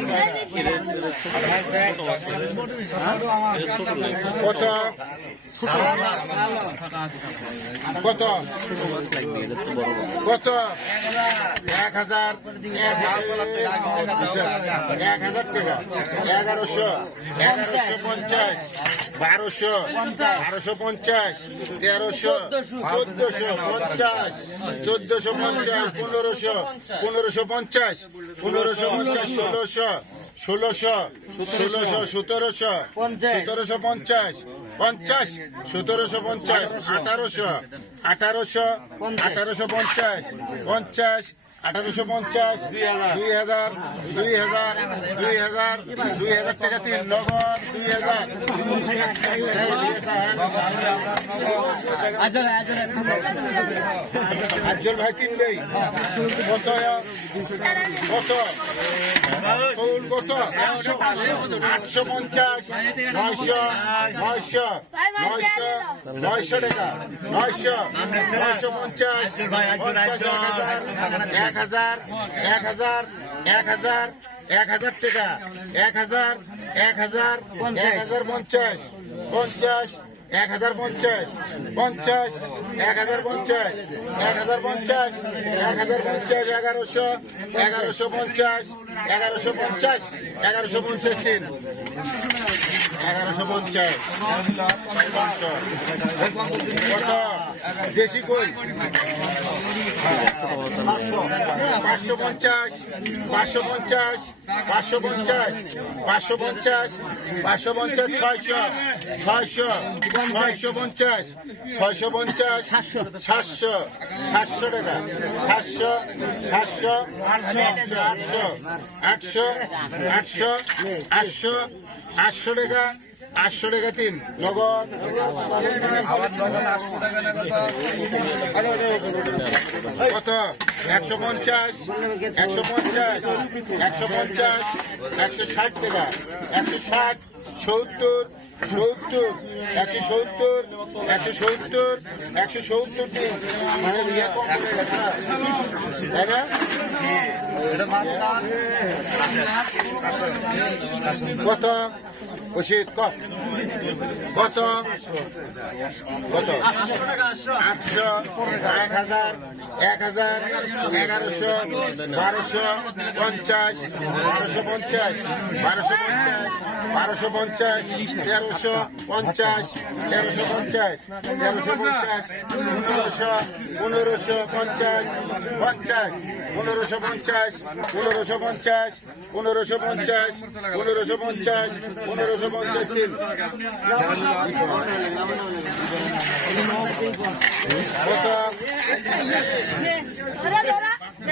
Yeah. কত কত কত এক হাজার এক হাজার টাকা। এগারোশো এগারোশো পঞ্চাশ বারোশো বারোশো পঞ্চাশ তেরোশো চোদ্দশো পঞ্চাশ চোদ্দশো পঞ্চাশ পনেরোশো পনেরোশো পঞ্চাশ পনেরোশো পঞ্চাশ ষোলোশো ষোলোশো ষোলোশো সতেরোশো সতেরোশো পঞ্চাশ পঞ্চাশ সতেরোশো পঞ্চাশ আঠারোশো আঠারোশো আঠারোশো পঞ্চাশ পঞ্চাশ আঠারোশো পঞ্চাশ দুই হাজার দুই হাজার দুই হাজার দুই হাজার টাকা তিন নগদ দুই হাজার আজল ভাই কিনবেই কত কত ফুল কত আটশো পঞ্চাশ নয়শো নয়শো নয়শো নয়শো টাকা নয়শো নয়শো পঞ্চাশ পঞ্চাশ এক হাজার এক হাজার এক হাজার এক হাজার টাকা, এক হাজার এক হাজার এক হাজার পঞ্চাশ পঞ্চাশ, এক হাজার পঞ্চাশ পঞ্চাশ, এক হাজার পঞ্চাশ, এক হাজার পঞ্চাশ, এক হাজার পঞ্চাশ, এগারোশো এগারোশো পঞ্চাশ এগারোশো পঞ্চাশ এগারোশো পঞ্চাশ তিন এগারোশো পঞ্চাশ। কত? দেশি কই? পাঁচশো পঞ্চাশ পাঁচশো পঞ্চাশ পাঁচশো পঞ্চাশ পাঁচশো পঞ্চাশ পাঁচশো পঞ্চাশ, ছয়শো ছয়শো ছয়শো পঞ্চাশ ছয়শো পঞ্চাশ, সাতশো সাতশো টাকা, সাতশো সাতশো, আটশো আটশো আটশো আটশো আটশো আটশো টাকা আটশো টাকা তিন। নগদ। কত? একশো পঞ্চাশ একশো পঞ্চাশ একশো পঞ্চাশ, একশো ষাট টাকা। একশো ষাট, সত্তর সত্তর, একশো সত্তর একশো সত্তর একশো সত্তর দিন মানে ইয়ে হয়ে? কত ওষুধ কত কত কত আটশো এক হাজার এক হাজার এগারোশো বারোশো পঞ্চাশ বারোশো পঞ্চাশ বারোশো পঞ্চাশ বারোশো পঞ্চাশ তেরোশো পঞ্চাশ তেরোশো পঞ্চাশ তেরোশো পঞ্চাশ পনেরোশো পনেরোশো পঞ্চাশ পঞ্চাশ পনেরোশো পঞ্চাশ পনেরোশো পঞ্চাশ পনেরোশো পঞ্চাশ পনেরোশো পঞ্চাশ পনেরোশো পঞ্চাশ তিন। কত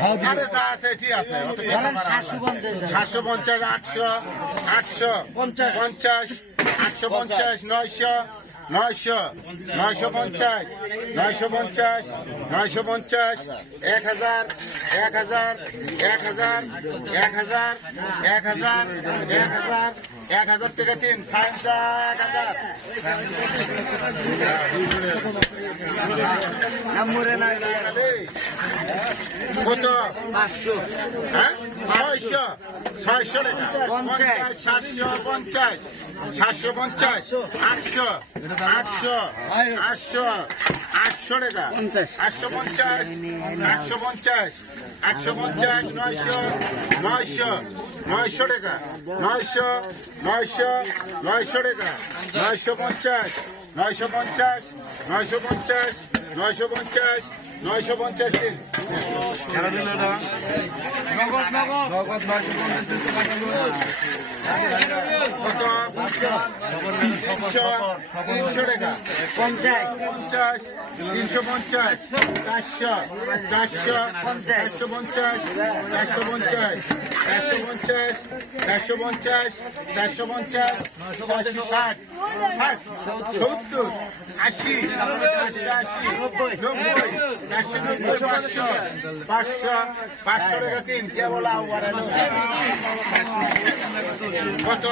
কত আরে যা আছে ঠিক আছে অত কথা বাড়াবো না। সাতশো পঞ্চাশ আটশো আটশো পঞ্চাশ। পঞ্চাশ আটশো পঞ্চাশ নয়শো নয়শো নয়শো পঞ্চাশ নয়শো পঞ্চাশ নয়শো পঞ্চাশ এক হাজার এক হাজার এক হাজার এক হাজার এক হাজার এক হাজার এক হাজার থেকে তিন সায়েন্স এক হাজার। কত? পাঁচশো হ্যাঁ? ছয়শো ছয়শো টাকা পঞ্চাশ সাতশো পঞ্চাশ সাতশো পঞ্চাশ আটশো। আটশো আটশো আটশো টাকা। আটশো পঞ্চাশ আটশো পঞ্চাশ আটশো পঞ্চাশ নয়শো নয়শো নয়শো টাকা। নয়শো নয়শো নয়শো টাকা। নয়শো পঞ্চাশ নয়শো পঞ্চাশ নয়শো পঞ্চাশ নয়শো পঞ্চাশ নয়শো পঞ্চাশ তিন কত তিনশো তিনশো টাকা পঞ্চাশ পঞ্চাশ তিনশো পঞ্চাশ চারশো চারশো চারশো পঞ্চাশ চারশো পঞ্চাশ চারশো পঞ্চাশ চারশো পঞ্চাশ চারশো পঞ্চাশ চারশো ষাট ষাট সত্তর আশি নব্বই কত?